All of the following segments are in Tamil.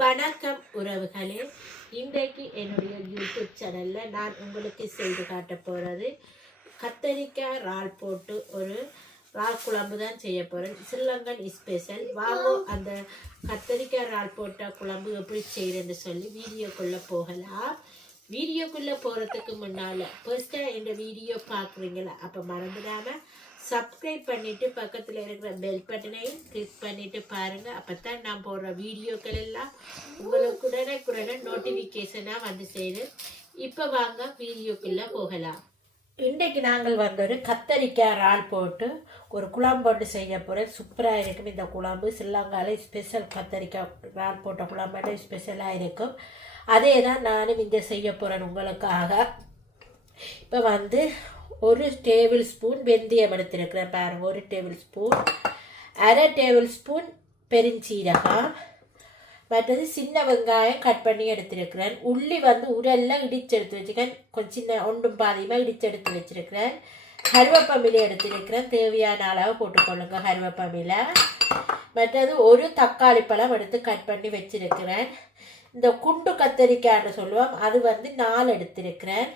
வணக்கம் உறவுகளே. இன்றைக்கு என்னுடைய யூடியூப் சேனல்ல நான் உங்களுக்கு செய்து காட்ட போறது கத்தரிக்காய் இறால் போட்டு ஒரு ரால் குழம்பு தான் செய்ய போகிறேன் ஸ்ரீலங்கன் ஸ்பெஷல் வாங்கோ அந்த கத்தரிக்காய் இறால் போட்ட குழம்பு எப்படி செய்யறதுன்னு சொல்லி வீடியோக்குள்ளே போகலாம். வீடியோக்குள்ளே போகிறதுக்கு முன்னால் ஃபர்ஸ்ட்டாக இந்த வீடியோ பார்க்குறீங்களா அப்போ மறந்துடாமல் சப்ஸ்கிரைப் பண்ணிவிட்டு பக்கத்தில் இருக்கிற பெல் பட்டனையும் கிளிக் பாருங்கள் அப்போ தான் நான் போடுற வீடியோக்கள் எல்லாம் உங்களுக்கு குடனே நோட்டிஃபிகேஷனாக வந்து சேரும். இப்போ வாங்க வீடியோக்குள்ளே போகலாம். இன்றைக்கு நாங்கள் வந்து ஒரு கத்தரிக்காய் இறால் போட்டு ஒரு குழம்பு ஒன்று செய்ய போகிறேன் சூப்பராக இருக்கும். இந்த குழம்பு. ஸ்ரீலங்காவில் ஸ்பெஷல் கத்தரிக்காய் இறால் போட்ட குழம்பு. ஸ்பெஷலாக இருக்கும். அதே தான் நானும் இங்கே செய்ய போகிறேன் உங்களுக்காக. இப்போ வந்து ஒரு டேபிள் ஸ்பூன் வெந்தயம் எடுத்திருக்கிறேன் பாருங்க ஒரு டேபிள் ஸ்பூன் அரை டேபிள் ஸ்பூன் பெருஞ்சீரகம். மற்றது சின்ன வெங்காயம் கட் பண்ணி எடுத்திருக்கிறேன். உள்ளி வந்து உரல்ல இடிச்சு எடுத்து வச்சுக்கிறேன். கொஞ்சம் சின்ன ஒன்றும் பாதியமாக இடிச்செடுத்து எடுத்து வச்சிருக்கிறேன். கருவேப்பமிலை எடுத்திருக்கிறேன். தேவையான அளவு போட்டுக்கொள்ளுங்க கருவேப்பமிலை மற்றது ஒரு தக்காளி பழம் எடுத்து கட் பண்ணி வச்சிருக்கிறேன். இந்த குண்டு கத்தரிக்காய்னு சொல்லுவோம். அது வந்து நாலு எடுத்திருக்கிறேன்.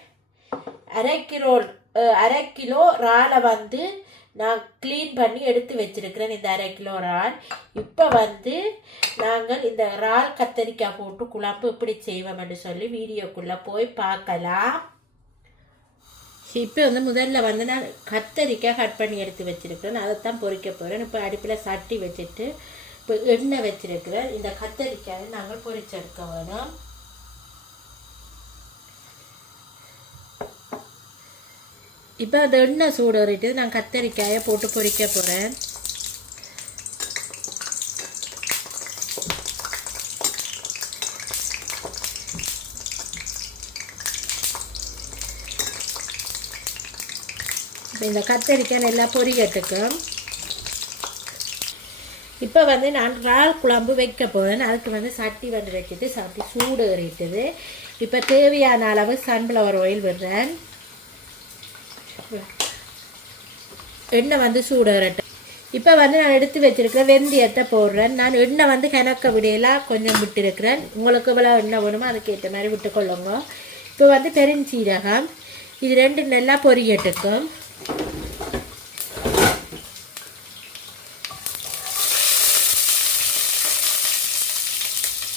அரை கிலோ அரை கிலோ இறாலை வந்து நான் க்ளீன் பண்ணி எடுத்து வச்சிருக்கிறேன் இந்த அரை கிலோ இறால். இப்போ வந்து நாங்கள் இந்த இறால் கத்தரிக்காய் போட்டு குழம்பு எப்படி செய்வோம்னு சொல்லி வீடியோக்குள்ளே போய் பார்க்கலாம். இப்போ வந்து முதல்ல வந்து நான் கத்தரிக்காய் கட் பண்ணி எடுத்து வச்சுருக்கிறேன். அதை தான் போகிறேன் இப்போ அடுப்பில் சட்டி வச்சுட்டு இப்போ எண்ணெய் வச்சிருக்கிறேன் இந்த கத்தரிக்காயை நாங்கள் பொறிச்செடுக்க வேணும். இப்போ அந்த எண்ணெய் சூடறிட்டு நான் கத்தரிக்காயை போட்டு பொறிக்க போகிறேன் இப்போ இந்த கத்தரிக்காய் நல்லா பொரியட்டுக்கும் இப்போ வந்து நான் இறால் குழம்பு வைக்க போகிறேன் அதுக்கு வந்து சட்டி வந்து வச்சுட்டு சட்டி சூடு ஏறிட்டுது. இப்போ தேவையான அளவு சன்ஃப்ளவர் ஆயில் விடுறேன். எண்ணெய் வந்து சூடறட்டும் இப்போ வந்து நான் எடுத்து வச்சிருக்கிற வெந்தயத்தை போடுறேன். நான் எண்ணெய் வந்து கிணக்க விடையெல்லாம் கொஞ்சம் விட்டுருக்கிறேன். உங்களுக்கு இவ்வளோ எண்ணெய் வேணுமோ அதுக்கேற்ற மாதிரி விட்டுக்கொள்ளுங்க. இப்போ வந்து பெருஞ்சீரகம். இது ரெண்டு நல்லா பொரியட்டுக்கும்.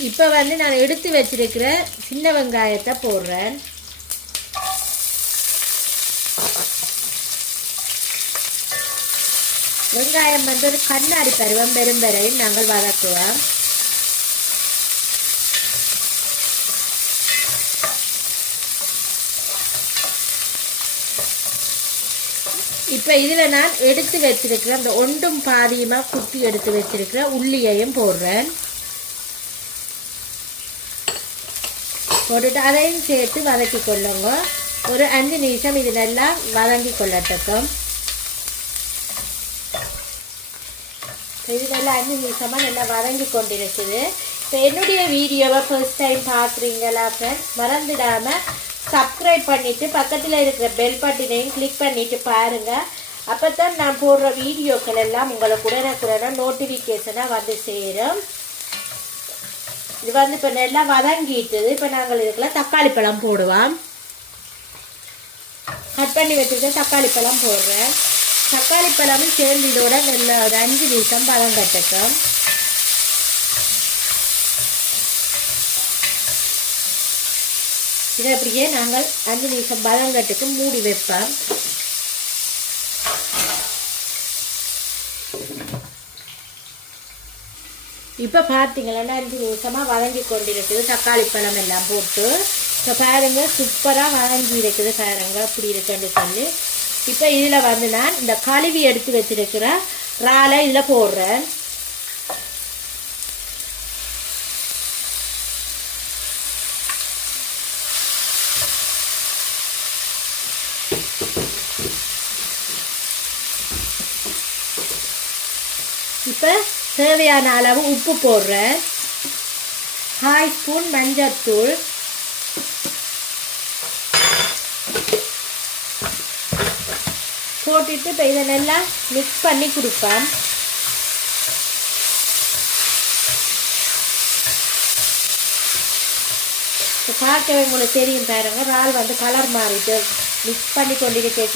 இப்போ வந்து நான் எடுத்து வச்சிருக்கிற சின்ன வெங்காயத்தை போடுறேன். வெங்காயம் வந்து ஒரு கண்ணாடி பருவம் பெரும்பெறையும் நாங்கள் வதக்குவோம் இப்போ இதில் நான் எடுத்து வச்சிருக்கிற அந்த ஒன்றும் பாதியமாக குத்தி எடுத்து வச்சிருக்கிற உள்ளியையும் போடுறேன். போட்டுட்டு அதையும் சேர்த்து வதக்கி கொள்ளுங்க ஒரு அஞ்சு நிமிஷம் இது நல்லா வதங்கி கொள்ளட்டும் இது நல்லா அஞ்சு நிமிஷமாக நல்லா வதங்கி கொண்டிருக்குது இப்போ என்னுடைய வீடியோவை ஃபர்ஸ்ட் டைம் பார்க்குறீங்களா ஃப்ரெண்ட்ஸ் மறந்துடாமல் சப்ஸ்கிரைப் பண்ணிவிட்டு பக்கத்தில் இருக்கிற பெல் பட்டினையும் கிளிக் பண்ணிவிட்டு பாருங்கள் அப்போ தான் நான் போடுற வீடியோக்கள் எல்லாம் உங்களுக்கு உடனுக்குடனே நோட்டிஃபிகேஷனாக வந்து சேரும். இது வந்து இப்போ நல்லா வதங்கிட்டுது. இப்போ நாங்கள் இதுக்குள்ள தக்காளி பழம் போடுவோம். கட் பண்ணி வச்சுருக்க தக்காளி பழம் போடுறேன். தக்காளி பழமும் சேர்ந்து இதோட நல்ல ஒரு அஞ்சு நிமிஷம் பழம் கட்டட்டும். இதை அப்படியே நாங்கள் அஞ்சு நிமிஷம் பழங்கட்டுக்கு மூடி வைப்போம். இப்போ பார்த்தீங்கன்னா அஞ்சு நிமிஷமாக வதங்கி கொண்டிருக்குது. தக்காளி பழம் எல்லாம் போட்டு. இப்போ பாருங்கள் சூப்பராக வதங்கி இருக்குது பாருங்க அப்படி இருக்குன்னு சொல்லி. இப்போ இதில் வந்து நான் இந்த கழுவி எடுத்து வச்சிருக்கிற இறாலை இதில் போடுறேன். இப்போ தேவையான அளவு உப்பு போடுறேன். கால் ஸ்பூன் மஞ்சத்தூள் போட்டுட்டு இப்போ இதை நல்லா மிக்ஸ் பண்ணி கொடுப்பேன். இப்போ பார்க்கவே உங்களுக்கு தெரியும் பாருங்க இறால் வந்து கலர் மாறிட்டு மிக்ஸ் பண்ணி கொண்டிருக்கே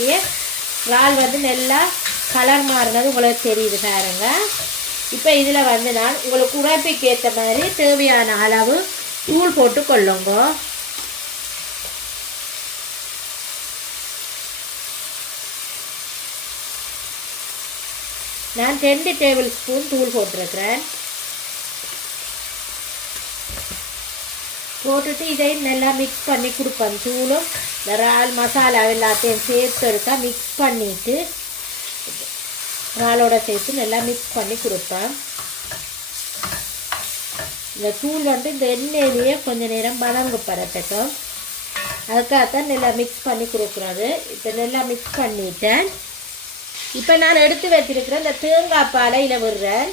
இறால் வந்து நல்லா கலர் மாறினது உங்களுக்கு தெரியுது பாருங்கள் இப்போ இதில் வந்து நான் உங்களுக்கு உழைப்புக்கு ஏற்ற மாதிரி தேவையான அளவு தூள் போட்டு கொள்ளுங்க. நான் ரெண்டு டேபிள் ஸ்பூன் தூள் போட்டிருக்கிறேன். போட்டுட்டு இதை நல்லா மிக்ஸ் பண்ணி கொடுப்பேன். தூளும் நிறைய இறால் மசாலா எல்லாத்தையும் சேர்த்து இருக்கா மிக்ஸ் பண்ணிட்டு இறாலோட சேர்த்து நல்லா மிக்ஸ் பண்ணி கொடுப்பேன். இந்த தூள் வந்து இந்த எண்ணெயிலேயே கொஞ்சம் நேரம் வதங்க பரட்டட்டும் அதுக்காகத்தான் நல்லா மிக்ஸ் பண்ணி கொடுக்குறது. இப்போ நல்லா மிக்ஸ் பண்ணிட்டேன். இப்போ நான் எடுத்து வச்சிருக்கிற இந்த தேங்காய் பாலை இதில் விடுறேன்.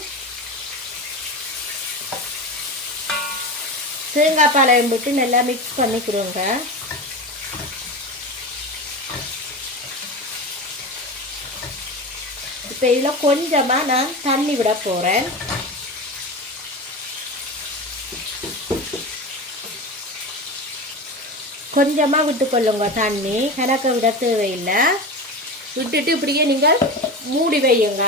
தேங்காய் பாலையை விட்டு நல்லா மிக்ஸ் பண்ணிக்கிறோங்க. இப்போ இதில் கொஞ்சமாக நான் தண்ணி விட போகிறேன் கொஞ்சமாக விட்டுக்கொள்ளுங்க தண்ணி. கணக்க விட தேவையில்லை. விட்டுட்டு இப்படியே நீங்கள் மூடி வையுங்க.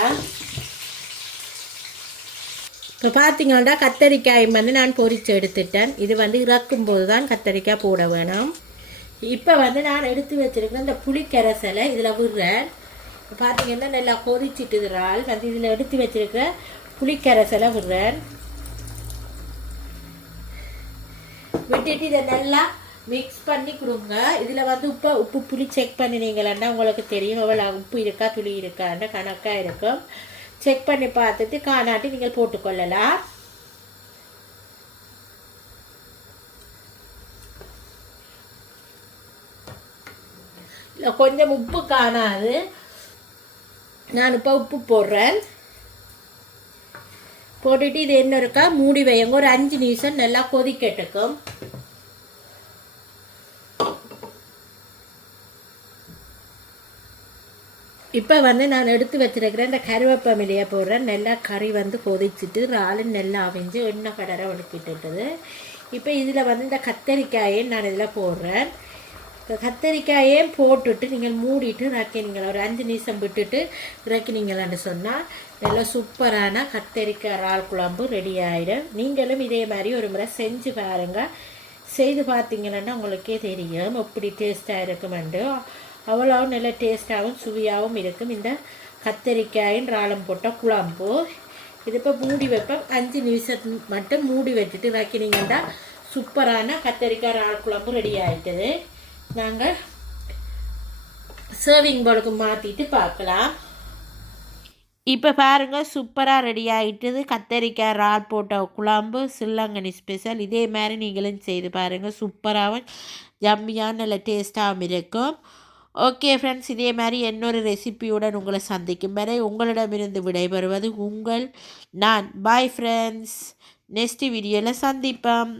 இப்போ பார்த்தீங்கன்னா கத்தரிக்காய் வந்து நான் பொரித்து எடுத்துட்டேன். இது வந்து இறக்கும்போது தான் கத்தரிக்காய் போட வேணும். இப்போ வந்து நான் எடுத்து வச்சிருக்கிறேன் இந்த புளிக்கரைசலை இதில் விடுறேன். இப்போ பார்த்தீங்கன்னா நல்லா கொதிச்சிட்டு இறால் வந்து இதில் எடுத்து வச்சிருக்கிற புளிக்கரைசலை விடுறேன். விட்டுட்டு இதை நல்லா மிக்ஸ் பண்ணி கொடுங்க. இதில் வந்து உப்பை உப்பு புளி செக் பண்ணினீங்களா உங்களுக்கு தெரியும். எவ்வளோ உப்பு இருக்கா துளி இருக்கான்னு கணக்காக இருக்கும். செக் பண்ணி பார்த்துட்டு காணாட்டி நீங்கள் போட்டுக்கொள்ளலாம். கொஞ்சம் உப்பு காணாது. நான் இப்போ உப்பு போடுறேன். போட்டுட்டு இது என்ன இருக்கா? மூடி வையுங்க. ஒரு அஞ்சு நிமிஷம் நல்லா கொதிக்கட்டுக்கும் இப்போ வந்து நான் எடுத்து வச்சிருக்கிறேன் இந்த கருவேப்பமிலையை போடுறேன். நல்லா கறி வந்து கொதிச்சுட்டு இறாலு நல்லா அவிஞ்சு எண்ணெய் கடரை ஒடுக்கிட்டுது இப்போ இதில் வந்து இந்த கத்தரிக்காயை நான் இதில் போடுறேன். இப்போ போட்டுட்டு நீங்கள் மூடிட்டு இறக்கினீங்களா ஒரு அஞ்சு நிமிஷம் விட்டுட்டு இறக்கினீங்களான்னு சொன்னால் நல்லா சூப்பரான கத்தரிக்காய் இறால் குழம்பு ரெடி ஆகிடும் நீங்களும் இதே மாதிரி ஒரு முறை செஞ்சு பாருங்கள் செய்து பார்த்தீங்கன்னா உங்களுக்கே தெரியும் எப்படி டேஸ்ட்டாக இருக்குமெண்டு அவ்வளோ நல்ல டேஸ்ட்டாகவும் சுவையாகவும் இருக்கும். இந்த கத்தரிக்காயின் ராளம் போட்ட குழம்பு. இது இப்போ மூடி வைப்பேன் அஞ்சு நிமிஷம் மட்டும் மூடி வச்சுட்டு வைக்கினீங்கன்னா சூப்பரான கத்தரிக்காய் இறால் குழம்பு ரெடி ஆகிட்டது நாங்கள் சர்விங் பவுலுக்கு மாற்றிட்டு பார்க்கலாம் இப்போ பாருங்கள் சூப்பராக ரெடி ஆகிட்டது கத்தரிக்காய் ரால் போட்ட குழம்பு சில்லங்கனி ஸ்பெஷல் இதே மாதிரி நீங்களும் செய்து பாருங்கள் சூப்பராகவும் ஜம்மியான நல்ல டேஸ்ட்டாகவும் இருக்கும். ஓகே ஃப்ரெண்ட்ஸ் இதே மாதிரி இன்னொரு ரெசிபியுடன் உங்களை சந்திக்கும் வரை உங்களிடமிருந்து விடைபெறுவது உங்கள் நான். பாய் ஃப்ரெண்ட்ஸ் நெக்ஸ்ட் வீடியோவில் சந்திப்போம்.